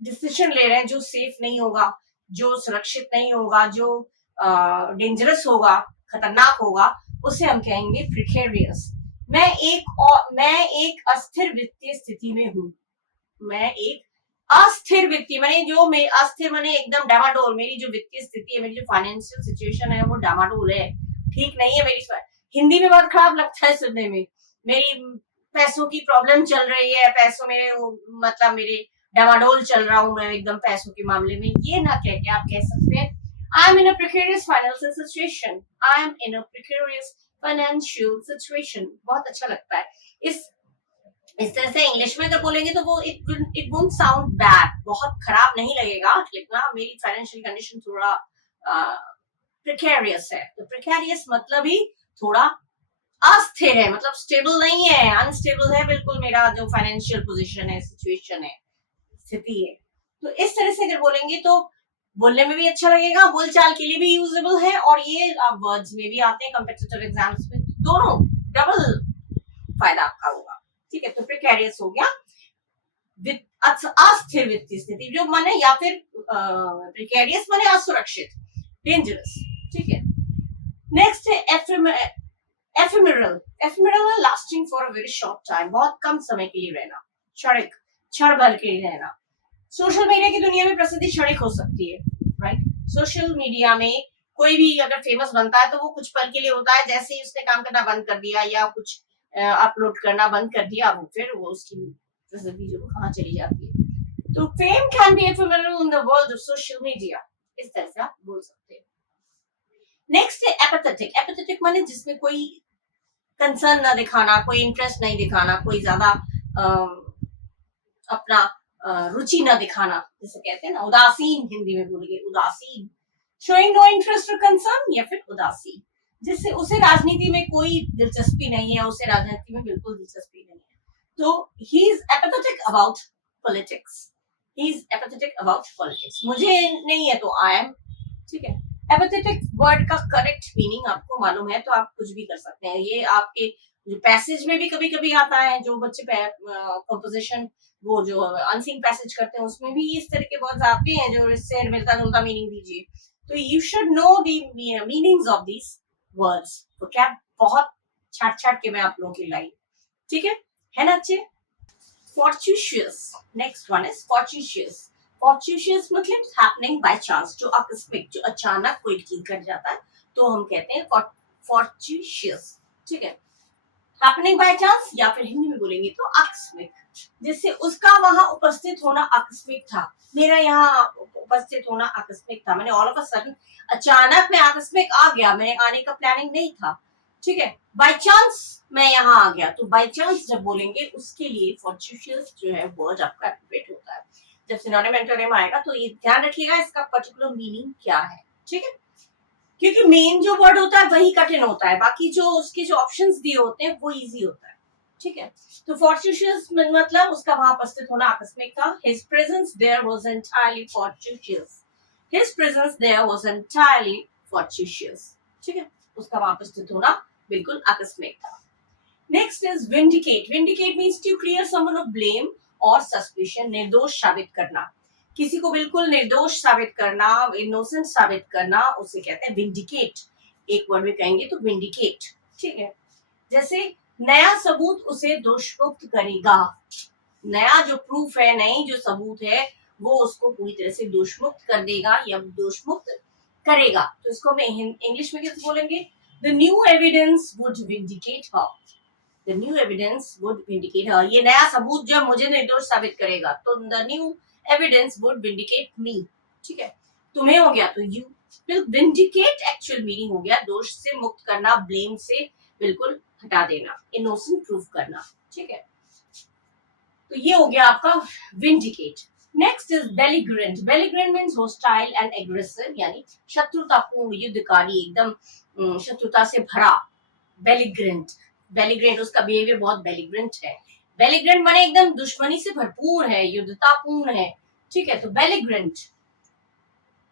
डिसीजन ले रहे हैं जो सेफ नहीं होगा, जो सुरक्षित नहीं होगा, जो डेंजरस होगा, खतरनाक होगा, उसे हम कहेंगे प्रिकेरियस। मैं एक अस्थिर वित्तीय स्थिति में हूँ। मैं एक अस्थिर वित्तीय माने जो मैं अस्थिर माने एकदम डामाडोल, मेरी जो वित्तीय स्थिति है, मेरी जो फाइनेंशियल सिचुएशन है वो डामाडोल है, ठीक नहीं है मेरी। हिंदी में बहुत खराब लगता है सुनने में, मेरी पैसों की प्रॉब्लम चल रही है, पैसों में मतलब मेरे डामाडोल चल रहा हूँ मैं एकदम पैसों के मामले में, ये ना कह के आप कह सकते हैं I am in a precarious financial situation. I am in a precarious financial situation, बहुत अच्छा लगता है। इस तरह से इंग्लिश में अगर बोलेंगे तो वो इट वोंट साउंड बैड, बहुत खराब नहीं लगेगा लिखना, मेरी फाइनेंशियल कंडीशन थोड़ा प्रिकेरियस है। तो प्रिकेरियस मतलब ही थोड़ा अस्थिर है, मतलब स्टेबल नहीं है, अनस्टेबल है बिल्कुल मेरा जो फाइनेंशियल पोजीशन है, सिचुएशन है, स्थिति है। तो इस तरह से अगर बोलेंगे तो बोलने में भी अच्छा लगेगा, बोलचाल के लिए भी यूजेबल है, और ये वर्ड्स में भी आते हैं कॉम्पिटिटिव एग्जाम्स में, दोनों डबल फायदा आपका होगा। ठीक है, तो प्रिकेरियस हो गया अस्थिर वित्तीय स्थिति जो माने, या फिर प्रिकेरियस माने असुरक्षित, डेंजरस। ठीक है, नेक्स्ट है ephemeral. Ephemeral lasting for a very short time, बहुत कम समय के लिए रहना, क्षणिक, क्षण भर के लिए रहना। सोशल मीडिया की दुनिया में प्रसिद्धि क्षणिक हो सकती है, राइट। सोशल मीडिया में कोई भी अगर फेमस बनता है तो वो कुछ पल के लिए होता है, जैसे ही उसने काम करना बंद कर दिया या कुछ अपलोड करना बंद कर दिया, वो फिर वो उसकी प्रसिद्धि जो कहाँ चली जाती है। तो fame can be ephemeral in the world of social media, इस तरह से आप बोल सकते हैं। नेक्स्ट है एपैथेटिक। एपैथेटिक माने जिसमें कोई कंसर्न ना दिखाना, कोई इंटरेस्ट नहीं दिखाना, कोई ज्यादा अपना रुचि न दिखाना, जैसे कहते हैं ना उदासीन, हिंदी में बोलेंगे उदासीन, शोइंग नो इंटरेस्ट और कंसर्न, या फिर उदासीन, जिससे उसे राजनीति में कोई दिलचस्पी नहीं है, उसे राजनीति में बिल्कुल दिलचस्पी नहीं है। तो he is apathetic about politics, he is apathetic about politics, मुझे नहीं है तो आई एम। ठीक है, एपैथेटिक वर्ड का करेक्ट मीनिंग आपको मालूम है तो आप कुछ भी कर सकते हैं। ये आपके पैसेज में भी कभी कभी आता है, जो बच्चे कंपोजिशन वो जो अनसीन पैसेज करते हैं उसमें भी इस तरह के वर्ड्स आते हैं जो इससे मिलता जुलता मीनिंग दीजिए। तो you should know the meanings of these words. तो क्या बहुत छाट छाट के मैं आप लोगों की लाई, ठीक है ना अच्छे। fortuitous, next one is fortuitous। fortuitous मतलब हैपनिंग बाय चांस, जो आकस्मिक, जो अचानक कोई चीज घट जाता है तो हम कहते हैं fortuitous। ठीक है, हैपनिंग बाय चांस, या फिर हिंदी में बोलेंगे तो आकस्मिक, जिससे उसका वहां उपस्थित होना आकस्मिक था, मेरा यहाँ उपस्थित होना आकस्मिक था, मैंने ऑल ऑफ अ सडन अचानक में आकस्मिक आ गया, मेरे आने का प्लानिंग नहीं था। ठीक है। बाय चांस मैं यहाँ आ गया, तो बाय चांस जब बोलेंगे उसके लिए फॉर्चूशियस जो है वर्ड आपका एक्टिवेट होता है। जब सिनोनिम एंटोनिम आएगा तो ये ध्यान रखिएगा इसका पर्टिकुलर मीनिंग क्या है, ठीक है। क्योंकि मेन जो वर्ड होता है वही कठिन होता है, बाकी जो उसके जो ऑप्शंस दिए होते हैं वो इजी होता है, ठीक है। तो फॉर्चूशियस मतलब उसका वहां उपस्थित होना आकस्मिक था। His presence there was entirely fortuitous. His presence there was entirely fortuitous, ठीक है। उसका वहां उपस्थित होना बिल्कुल आकस्मिक था। Next is vindicate. Vindicate means to clear someone of blame और सस्पिशन, निर्दोष साबित करना। किसी को बिल्कुल निर्दोष साबित करना, इनोसेंट साबित करना, उसे कहते हैं विंडिकेट। एक वर्ड में कहेंगे तो विंडिकेट, ठीक है। जैसे नया सबूत उसे दोषमुक्त करेगा। नया जो प्रूफ है, नई जो सबूत है वो उसको पूरी तरह से दोषमुक्त कर देगा या दोषमुक्त करेगा। तो इसको मैं इंग्लिश में कैसे बोलेंगे? The new evidence would vindicate her. The new evidence would vindicate her. ये नया सबूत जो मुझे निर्दोष साबित करेगा, तो the new evidence would vindicate me, ठीक है। तुम्हें हो गया तो यू। फिर विंडिकेट एक्चुअल मीनिंग हो गया दोष से मुक्त करना, ब्लेम से बिल्कुल हटा देना, इनोसेंट प्रूफ करना, ठीक है। तो ये हो गया आपका vindicate. Next is belligerent. Belligerent means hostile and aggressive, यानी शत्रुतापूर्ण, युद्धकारी, एकदम शत्रुता से भरा। बेलिग्रेंट, बेलिग्रेंट उसका बिहेवियर बहुत बेलिग्रेंट है। बेलिग्रेंट माने एकदम दुश्मनी से भरपूर है, युद्धतापूर्ण है, ठीक है। तो बेलिग्रेंट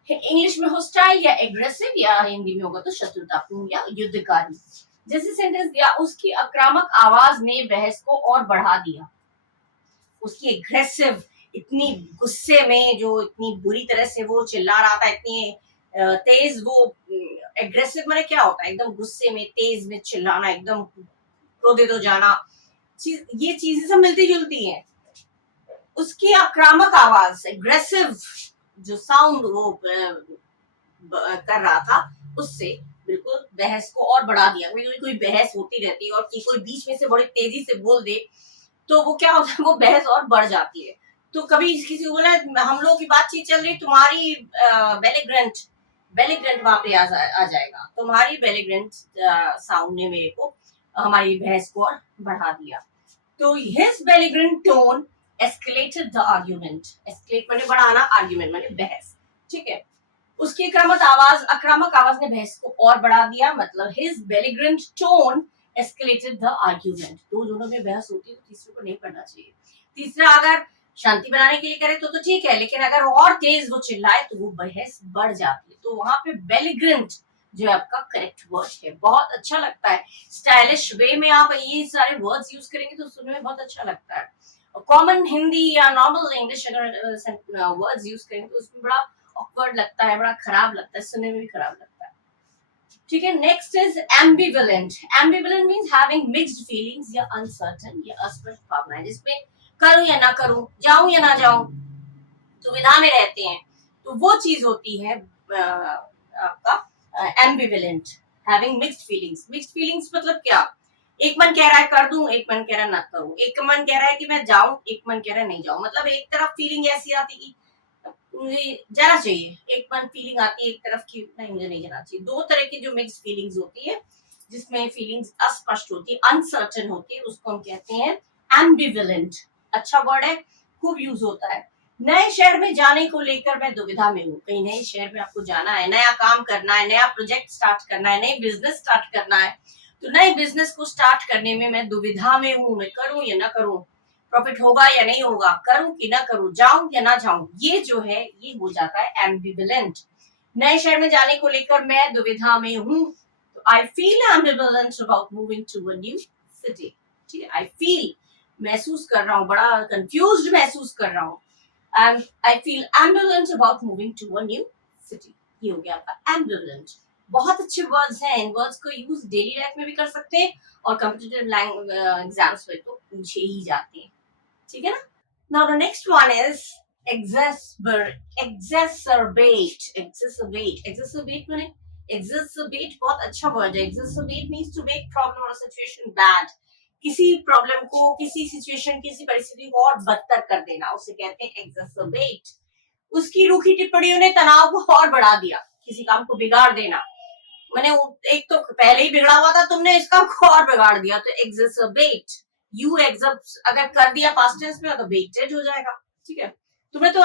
इंग्लिश में होस्टाइल या एग्रेसिव, या हिंदी में होगा तो शत्रुतापूर्ण या युद्धकारी। जैसे सेंटेंस दिया, उसकी आक्रामक आवाज ने बहस को और बढ़ा दिया। उसकी एग्रेसिव, इतनी गुस्से में, जो इतनी बुरी तरह से वो चिल्ला रहा था, इतनी तेज वो एग्रेसिव माने क्या होता है? एकदम गुस्से में, तेज में चिल्लाना, एकदम क्रोधित हो जाना। ये चीजें सब मिलती जुलती हैं। उसकी आक्रामक आवाज, एग्रेसिव जो साउंड वो कर रहा था, उससे बिल्कुल बहस को और बढ़ा दिया। कोई बहस होती रहती है और कोई बीच में से बड़ी तेजी से बोल दे तो वो क्या होता है, वो बहस और बढ़ जाती है। तो कभी किसी को बोला हम लोगों की बातचीत चल रही, तुम्हारी बेलिग्रेंट, बेलिग्रेंट वहां पे आ जाएगा। तुम्हारी बेलिग्रेंट साउंड ने मेरे को हमारी बहस को और बढ़ा दिया। तो his belligerent tone escalated the argument. Escalate माने बढ़ाना, आर्गुमेंट माने बहस, ठीक है। उसकी आक्रामक आवाज ने बहस को और बढ़ा दिया, मतलब his belligerent tone escalated the argument. दो दोनों में बहस होती है तो तीसरे को नहीं करना चाहिए। तीसरा अगर शांति बनाने के लिए करे तो ठीक है, लेकिन अगर और तेज वो चिल्लाए तो वो बहस बढ़ जाती है। तो वहां पे बेलिग्रेंट जो है आपका करेक्ट वर्ड है। बहुत अच्छा लगता है, स्टाइलिश वे में आप ये सारे वर्ड्स यूज करेंगे तो सुनने में बहुत अच्छा लगता है। कॉमन हिंदी या नॉर्मल इंग्लिश अगर वर्ड्स यूज करेंगे तो उसमें बड़ा ऑकवर्ड लगता है, बड़ा खराब लगता है, सुनने में भी खराब लगता है, ठीक है। Next is ambivalent. Ambivalent means having mixed feelings या अनसर्टेन या अस्पष्ट भावनाएं, जिसमें करूं या ना करूं, जाऊं या ना जाऊं, दुविधा में रहते हैं। तो वो चीज होती है आपका ambivalent, having mixed feelings. Mixed feelings मतलब क्या? एक मन कह रहा है कर दूं, एक मन कह रहा है ना करूं, एक मन कह रहा है कि मैं जाऊं, एक मन कह रहा है नहीं जाऊं। मतलब एक तरफ फीलिंग ऐसी आती कि मुझे जाना चाहिए, एक मन फीलिंग आती है एक तरफ की नहीं मुझे नहीं जाना चाहिए। दो तरह की जो मिक्स फीलिंग्स होती है, जिसमें फीलिंग्स अस्पष्ट होती है, अनसर्टेन होती है, उसको हम कहते हैं एम्बिवेलेंट। अच्छा वर्ड है, खूब यूज होता है। नए शहर में जाने को लेकर मैं दुविधा में हूँ। कहीं नए शहर में आपको जाना है, नया काम करना है, नया प्रोजेक्ट स्टार्ट करना है, नई बिजनेस स्टार्ट करना है। तो नए बिजनेस को स्टार्ट करने में मैं दुविधा में हूँ, मैं करूं या ना करूं, प्रॉफिट होगा या नहीं होगा, करूं कि ना करूं, जाऊं या ना जाऊं। ये जो है ये हो जाता है एम्बिवेलेंट। नए शहर में जाने को लेकर मैं दुविधा में हूँ, तो I feel ambivalent about moving to a new city, ठीक है। आई फील, महसूस कर रहा हूँ, बड़ा कंफ्यूज्ड महसूस कर रहा हूँ। I feel ambivalent about moving to a new city. ये हो गया आपका एम्बिवेलेंट। बहुत अच्छे वर्ड्स हैं, इन वर्ड्स को यूज डेली लाइफ में भी कर सकते हैं और कॉम्पिटिटिव एग्जाम्स में तो पूछे ही जाते हैं, ठीक है ना। Now the next one is exacerbate। exacerbate माने exacerbate बहुत अच्छा वर्ड है। exacerbate means to make problem or situation bad। किसी प्रॉब्लम को, किसी सिचुएशन, किसी परिस्थिति को और बदतर कर देना, उसे कहते हैं exacerbate। उसकी रूखी टिप्पणियों ने तनाव को और बढ़ा दिया, किसी काम को बिगाड़ देना, मैंने एक तो पहले ही बिगड़ा हुआ था, तुमने इसका और बिगाड़ दिया, तो एग्जैसर्बेट, यू अगर कर दिया पास्ट टेंस में तो बेटेड हो जाएगा, ठीक है। तुमने तो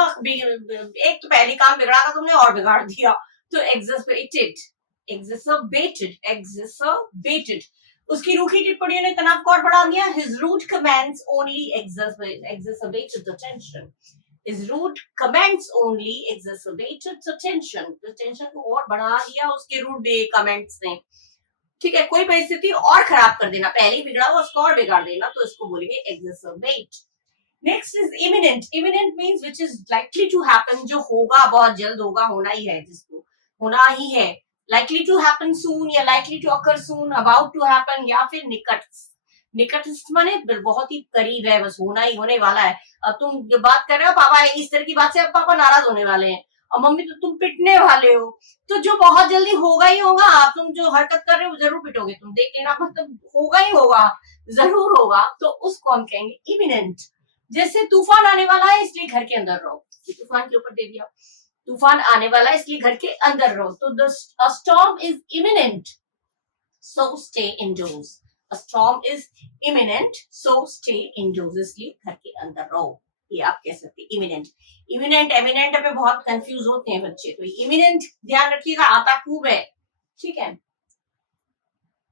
एक तो पहले काम बिगड़ा था तुमने और बिगाड़ दिया, तो एग्जैसर्बेटेड, एग्जैसर्बेटेड। उसकी रूखी टिप्पणियों ने तनाव को और बढ़ा दिया। His rude comments only exacerbated the tension. His rude comments only exacerbated the tension. The tension को और बढ़ा दिया उसके rude comments ने, ठीक है। कोई परिस्थिति और खराब कर देना, पहले ही बिगड़ा हुआ उसको और बिगाड़ देना, तो इसको बोलेंगे exacerbate. Next is imminent. Imminent means which is likely to happen, जो होगा, बहुत जल्द होगा, होना ही है, जिसको होना ही है। Likely to happen soon या likely to occur soon, about to happen, या फिर निकटस्थ। निकटस्थ माने बहुत ही करीब है, बस होना ही होने वाला है। अब तुम जो बात कर रहे हो पापा इस तरह की बात से, अब पापा नाराज होने वाले हैं, और मम्मी तो तुम पिटने वाले हो, तो जो बहुत जल्दी होगा ही होगा। आप तुम जो हरकत कर रहे हो जरूर पिटोगे, तुम देख लेना, मतलब होगा ही होगा, जरूर होगा, तो उसको हम कहेंगे इमिनेंट। जैसे तूफान आने वाला है इसलिए घर के अंदर रहो, तूफान के ऊपर दे दिया, तूफान आने वाला है इसलिए घर के अंदर रहो, तो a storm is imminent, so stay indoors. A storm is imminent, so stay indoors, इसलिए घर के अंदर रहो, ये आप कह सकते हैं इमिनेंट। इमिनेंट एमिनेंट में बहुत कंफ्यूज होते हैं बच्चे, तो इमिनेंट ध्यान रखिएगा, आता खूब है, ठीक है।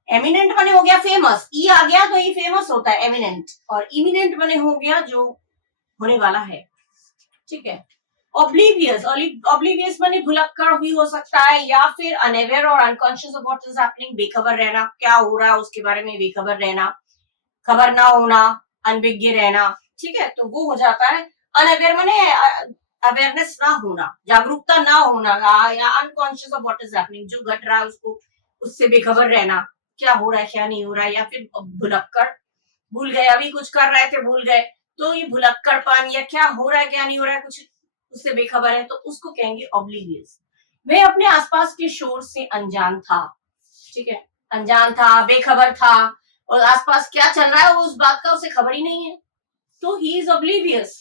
एमिनेंट बने हो गया फेमस, ई आ गया तो ये फेमस होता है एमिनेंट, और इमिनेंट बने हो गया जो होने वाला है, ठीक है। ऑब्लिवियस, ऑब्लिवियस माने भुलक्कड़ भी हो सकता है, या फिर अनअवेयर और unconscious of what is happening, बेखबर रहना, क्या हो रहा है उसके बारे में बेखबर रहना, खबर ना होना, अनभिज्ञ रहना, ठीक है, तो वो हो जाता है। अनअवेयर माने अवेयरनेस ना होना, जागरूकता ना होना, या unconscious of what is happening, जो घट रहा है उसको उससे बेखबर रहना, क्या हो रहा है क्या नहीं हो रहा है, या फिर भुलक्कड़, भूल गए, अभी कुछ कर रहे थे भूल गए, तो ये भुलक्कड़पन, या क्या हो रहा है क्या नहीं हो रहा है कुछ उससे बेखबर है, तो उसको कहेंगे ऑब्लिवियस। मैं अपने आसपास के शोर से अनजान था, ठीक है, अनजान था, बेखबर था, और आसपास क्या चल रहा है उस बात का उसे खबर ही नहीं है, तो ही इज ऑब्लिवियस।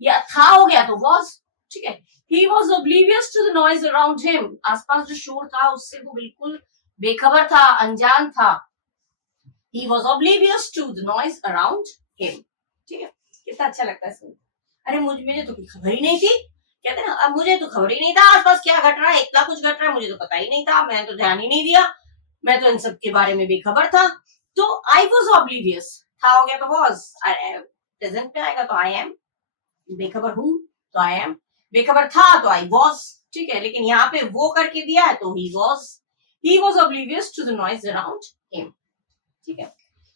या था हो गया तो वॉज, ठीक है, he was oblivious to the noise around him, आसपास जो शोर था उससे वो बिल्कुल बेखबर था, अनजान था। He was oblivious to the noise around him, ठीक है। कितना अच्छा लगता है सुन, अरे मुझे तो खबर ही नहीं थी, कहते हैं ना, अब मुझे तो खबर ही नहीं था आसपास क्या घट रहा है, इतना कुछ घट रहा है मुझे तो पता ही नहीं था, मैं तो ध्यान ही नहीं दिया, मैं तो इन सब के बारे में बेखबर था, तो आई वॉज ऑब्लिवियस, था हो गया तो वॉज, प्रेजेंट में आएगा तो आई एम, बेखबर हूं तो आई एम, बेखबर था तो आई वॉज, ठीक है, लेकिन यहाँ पे वो करके दिया है तो he was oblivious to the noise around him, ठीक है।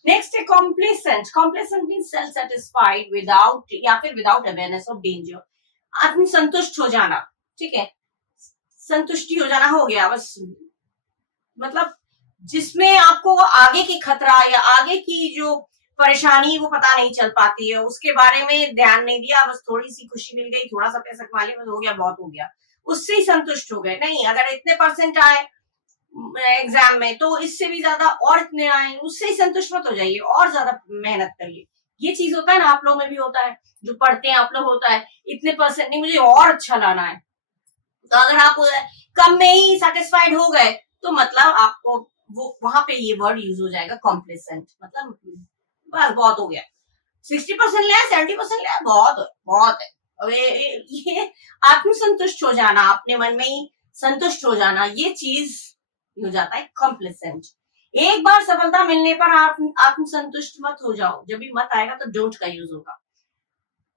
नेक्स्ट है complacent. Complacent means self satisfied without, या फिर विदाउट अवेयरनेस ऑफ डेंजर, आत्मसंतुष्ट हो जाना, ठीक है, संतुष्टि हो जाना हो गया बस, मतलब जिसमें आपको आगे की खतरा या आगे की जो परेशानी वो पता नहीं चल पाती है, उसके बारे में ध्यान नहीं दिया, बस थोड़ी सी खुशी मिल गई, थोड़ा सा पैसा कमा लिया, बस हो गया, बहुत हो गया, उससे ही संतुष्ट हो गए। नहीं, अगर इतने परसेंट आए एग्जाम में तो इससे भी ज्यादा और इतने आए, उससे ही संतुष्ट मत हो जाइए, और ज्यादा मेहनत करिए। ये चीज होता है ना, आप लोगों में भी होता है, जो पढ़ते हैं आप लोग होता है, इतने परसेंट नहीं, मुझे और अच्छा लाना है, तो अगर आप कम में ही सेटिस्फाइड हो गए तो मतलब आपको वो वहां पे ये वर्ड यूज हो जाएगा कॉम्प्लेसेंट, मतलब बस बहुत हो गया, 60% ले 70% ले, बहुत है। अब ये आत्मसंतुष्ट हो जाना, अपने मन में ही संतुष्ट हो जाना, ये चीज हो जाता है कॉम्प्लेसेंट। एक बार सफलता मिलने पर आत्मसंतुष्ट मत हो जाओ, जब भी मत आएगा तो डोंट का यूज होगा।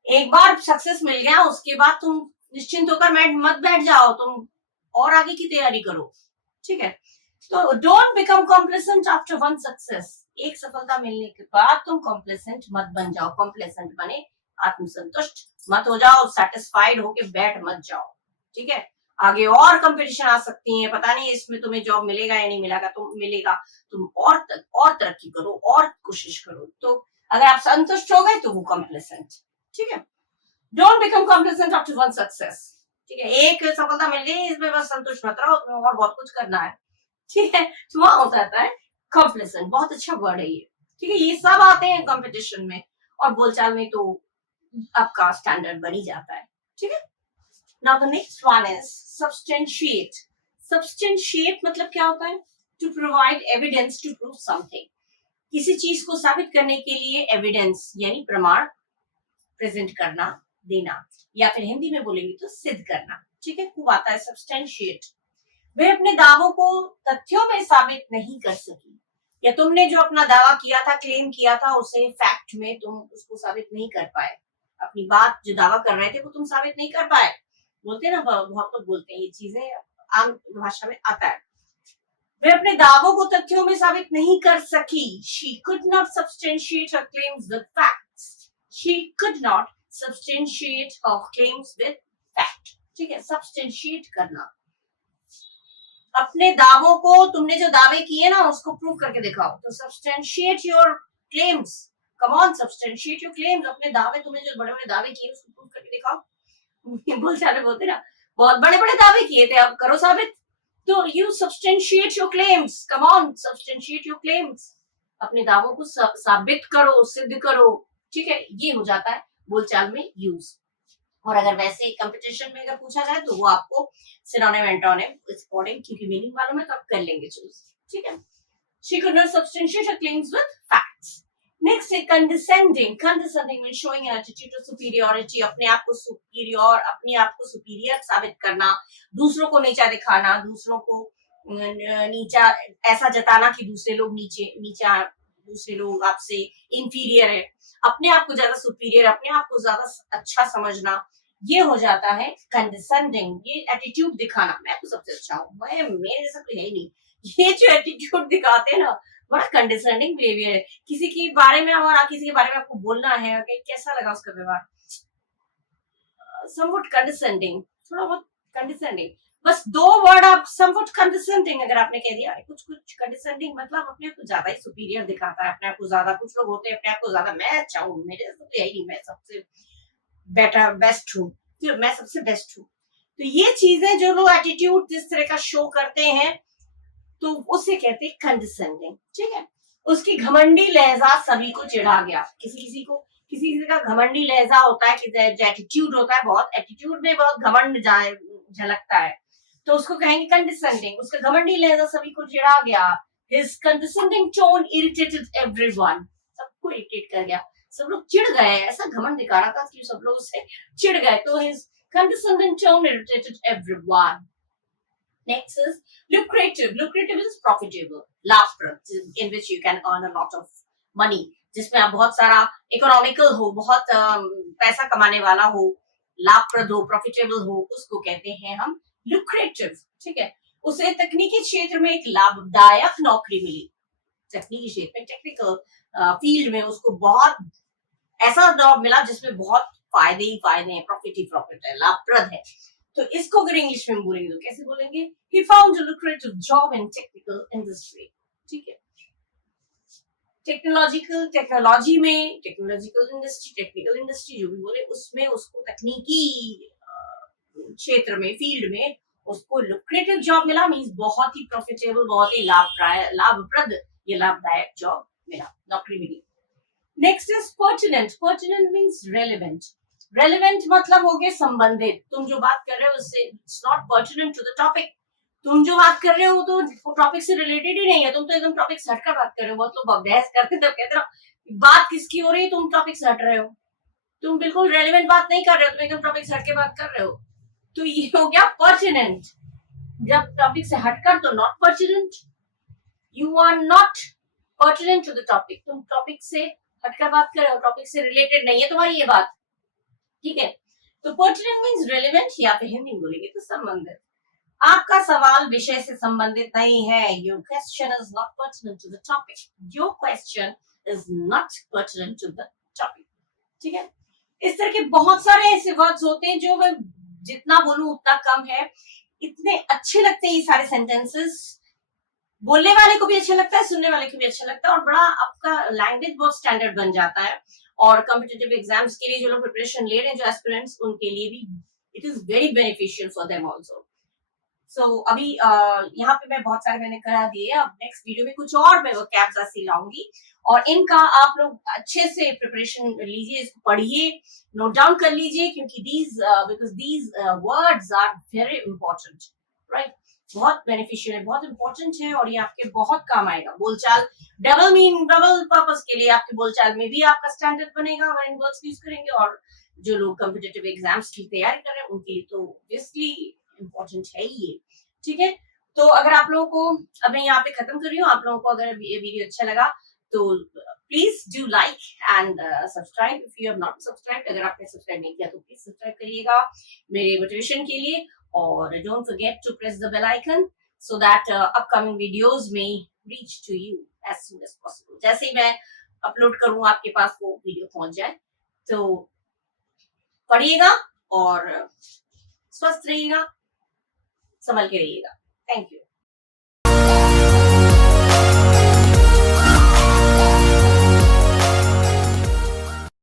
एक बार सक्सेस मिल गया उसके बाद तुम निश्चिंत होकर मत बैठ जाओ, तुम और आगे की तैयारी करो, ठीक है। तो don't become complacent after one success, एक सफलता मिलने के बाद तुम कॉम्प्लेसेंट मत बन जाओ, कॉम्प्लेसेंट बने आत्मसंतुष्ट मत हो जाओ, सेटिस्फाइड होके बैठ मत जाओ, ठीक है। आगे और कंपटीशन आ सकती है, पता नहीं इसमें तुम्हें जॉब मिलेगा या नहीं मिलेगा, तुम मिलेगा, तुम और तरक्की करो और कोशिश करो, तो अगर आप संतुष्ट हो गए तो वो कॉम्प्लेसेंट, ठीक है। Don't become complacent after one success, ठीक है, एक सफलता मिल गई इसमें बस संतुष्ट मत रहो, उसमें और बहुत कुछ करना है, ठीक है, तो वहां हो जाता है कॉम्प्लेसेंट। बहुत अच्छा वर्ड है ये, ठीक है, ये सब आते हैं कंपटीशन में, और बोलचाल में तो आपका स्टैंडर्ड बन ही जाता है, ठीक है। Now the next one is substantiate. Substantiate मतलब क्या होता है, to provide evidence to prove something, किसी चीज को साबित करने के लिए एविडेंस यानी प्रमाण प्रेजेंट करना, देना, या फिर हिंदी में बोलेंगे तो सिद्ध करना। ठीक है, खूब आता है सब्सटेंशिएट। वे अपने दावों को तथ्यों में साबित नहीं कर सकी, या तुमने जो अपना दावा किया था, क्लेम किया था, उसे फैक्ट में तुम उसको साबित नहीं कर पाए। अपनी बात जो दावा कर रहे थे वो तुम साबित नहीं कर पाए। बोलते हैं ना, बहुत लोग बोलते हैं, ये चीजें आम भाषा में आता है। वे अपने दावों को तथ्यों में साबित नहीं कर सकी। She could not substantiate her claims with facts. She could not substantiate her claims with fact. ठीक है, substantiate करना, अपने दावों को, तुमने जो दावे किए ना उसको प्रूव करके दिखाओ। तो substantiate your claims. Come on, substantiate your claims. अपने दावे, तुमने जो बड़े बड़े दावे किए उसको प्रूव करके दिखाओ। बोलते ना, बहुत बड़े बड़े दावे किए थे, अब करो साबित। तो you substantiate your claims. Come on, substantiate your claims. अपने दावों को साबित करो, सिद्ध करो। ठीक है, ये हो जाता है बोलचाल में यूज। और अगर वैसे कंपटीशन में अगर पूछा जाए तो वो आपको सिनोनिम एंटोनिम अकॉर्डिंग, क्योंकि मीनिंग मालूम है तो आप कर लेंगे चूज। ठीक है, she could not substantiate her claims with facts. Next है condescending. Condescending means showing an attitude of superiority. अपने आप को superior, अपने आप को superior साबित करना, दूसरों को नीचा दिखाना, दूसरों को नीचा ऐसा जताना कि दूसरे लोग नीचा, दूसरे लोग आपसे इंफीरियर है, अपने आप को ज्यादा सुपीरियर, अपने आप को ज्यादा अच्छा समझना, ये हो जाता है condescending. ये एटीट्यूड दिखाना, मैं तो सबसे अच्छा हूँ, मैं मेरे जैसा कोई है ही नहीं, ये जो एटीट्यूड दिखाते हैं ना, बड़ा कंडेसेंडिंग बिहेवियर है। किसी के बारे में, और किसी के बारे में आपको बोलना है कि कैसा लगा उसका व्यवहार, समवट कंडेसेंडिंग, थोड़ा बहुत कंडेसेंडिंग, बस दो वर्ड आप समवट कंडेसेंडिंग अगर आपने कह दिया, कुछ कुछ कंडेसेंडिंग मतलब अपने आप को ज्यादा ही सुपीरियर दिखाता है, अपने आप को ज्यादा, कुछ लोग होते हैं अपने आप को ज्यादा, मैं अच्छा हूँ, मेरे जैसा तो यही नहीं, मैं सबसे बेटर बेस्ट हूँ, मैं सबसे बेस्ट हूँ। तो ये चीजें जो लोग एटीट्यूड जिस तरह का शो करते हैं तो उसे कहते हैं कंडेसेंडिंग। ठीक है, उसकी घमंडी लहजा सभी को चिढ़ा गया। किसी किसी का घमंडी लहजा होता है कि एटीट्यूड होता है, बहुत एटीट्यूड में बहुत घमंड झलकता है, तो उसको कहेंगे कंडेसेंडिंग। उसका घमंडी लहजा सभी को चिढ़ा गया। His condescending tone irritated everyone. सबको इरिटेट कर गया, सब लोग चिढ़ गए, ऐसा घमंड दिखा रहा था कि सब लोग उससे चिढ़ गए। तो his condescending tone irritated everyone. Next is lucrative. Lucrative is profitable, लाभप्रद, in which you can earn a lot of money, जिसमें आप बहुत सारा इकोनॉमिकल हो, बहुत पैसा कमाने वाला हो, लाभप्रद हो, प्रॉफिटेबल हो, उसको कहते हैं हम lucrative. ठीक है, उसे तकनीकी क्षेत्र में एक लाभदायक नौकरी मिली, तकनीकी क्षेत्र में, टेक्निकल फील्ड में उसको बहुत ऐसा जॉब मिला जिसमें बहुत फायदे ही फायदे हैं, प्रॉफिट है, लाभप्रद है। तो इसको अगर इंग्लिश में बोलेंगे तो कैसे बोलेंगे? He found a lucrative job in technical industry. ठीक है, टेक्नोलॉजी में, टेक्नोलॉजिकल इंडस्ट्री, टेक्निकल इंडस्ट्री जो भी बोले, उसमें उसको तकनीकी क्षेत्र में, फील्ड में उसको लुक्रेटिव जॉब मिला, मींस बहुत ही प्रॉफिटेबल, बहुत ही लाभप्रद, ये लाभदायक जॉब मिला, नौकरी मिली। Next is pertinent. Pertinent means relevant. Relevant मतलब हो गया संबंधित, तुम जो बात कर रहे हो उससे, it's not pertinent to the topic, तुम जो बात कर रहे हो तो टॉपिक से रिलेटेड ही नहीं है, तुम तो एकदम टॉपिक से हटकर बात कर रहे हो। बहुत लोग बहस करते थे, कहते रहो बात किसकी हो रही है, तुम टॉपिक से हट रहे हो, तुम बिल्कुल रेलेवेंट बात नहीं कर रहे हो, तुम एकदम टॉपिक से हटके बात कर रहे हो। तो ये हो गया पर्टिनेंट, जब टॉपिक से हटकर, तो not pertinent, you are not pertinent to the topic, तुम टॉपिक से हटकर बात कर रहे हो, टॉपिक से रिलेटेड नहीं है तुम्हारी ये बात। ठीक है, तो पर्टिनेंट मींस रेलेवेंट, या फिर हिंदी में बोलेंगे तो संबंधित। आपका सवाल विषय से संबंधित नहीं है, your question is not pertinent to the topic, your question is not pertinent to the topic. ठीक है, इस तरह के बहुत सारे ऐसे वर्ड्स होते हैं जो मैं जितना बोलूं उतना कम है, इतने अच्छे लगते हैं ये सारे सेंटेंसेस, बोलने वाले को भी अच्छा लगता है, सुनने वाले को भी अच्छा लगता है, और बड़ा आपका लैंग्वेज बहुत स्टैंडर्ड बन जाता है। और कॉम्पिटिटिव एग्जाम्स के लिए जो लोग प्रिपरेशन ले रहे हैं, जो एस्पिरेंट्स, उनके लिए भी it is very beneficial for them also. So अभी यहाँ पे मैं बहुत सारे मैंने करा दिए, अब नेक्स्ट वीडियो में कुछ और मैं वोकैब्स ऐसे लाऊंगी, और इनका आप लोग अच्छे से प्रिपरेशन लीजिए, इसको पढ़िए, नोट डाउन कर लीजिए, क्योंकि because these words are very important, right. बहुत बेनिफिशियल है, बहुत इंपॉर्टेंट है और ये आपके बहुत काम आएगा। बोलचाल डबल पर्पस के लिए आपके बोलचाल में भी आपका स्टैंडर्ड बनेगा अगर इन वर्ड्स यूज करेंगे, और जो लोग कॉम्पिटिटिव एग्जाम्स की तैयारी कर रहे हैं उनके लिए तो ऑब्वियसली इंपॉर्टेंट है ही ये। ठीक है, तो अगर आप लोगों को, अब मैं यहाँ पे खत्म कर रही हूँ, आप लोगों को अगर ये वीडियो अच्छा लगा तो please do like and subscribe if you have not subscribe. अगर आपने सब्सक्राइब नहीं किया तो प्लीज सब्सक्राइब करिएगा मेरे मोटिवेशन के लिए, और don't forget to press the bell icon so that upcoming videos may reach to you as soon as possible। जैसे ही मैं अपलोड करूँ आपके पास वो वीडियो पहुंच जाए। तो पढ़िएगा और स्वस्थ रहिएगा, संभल के रहिएगा। Thank you.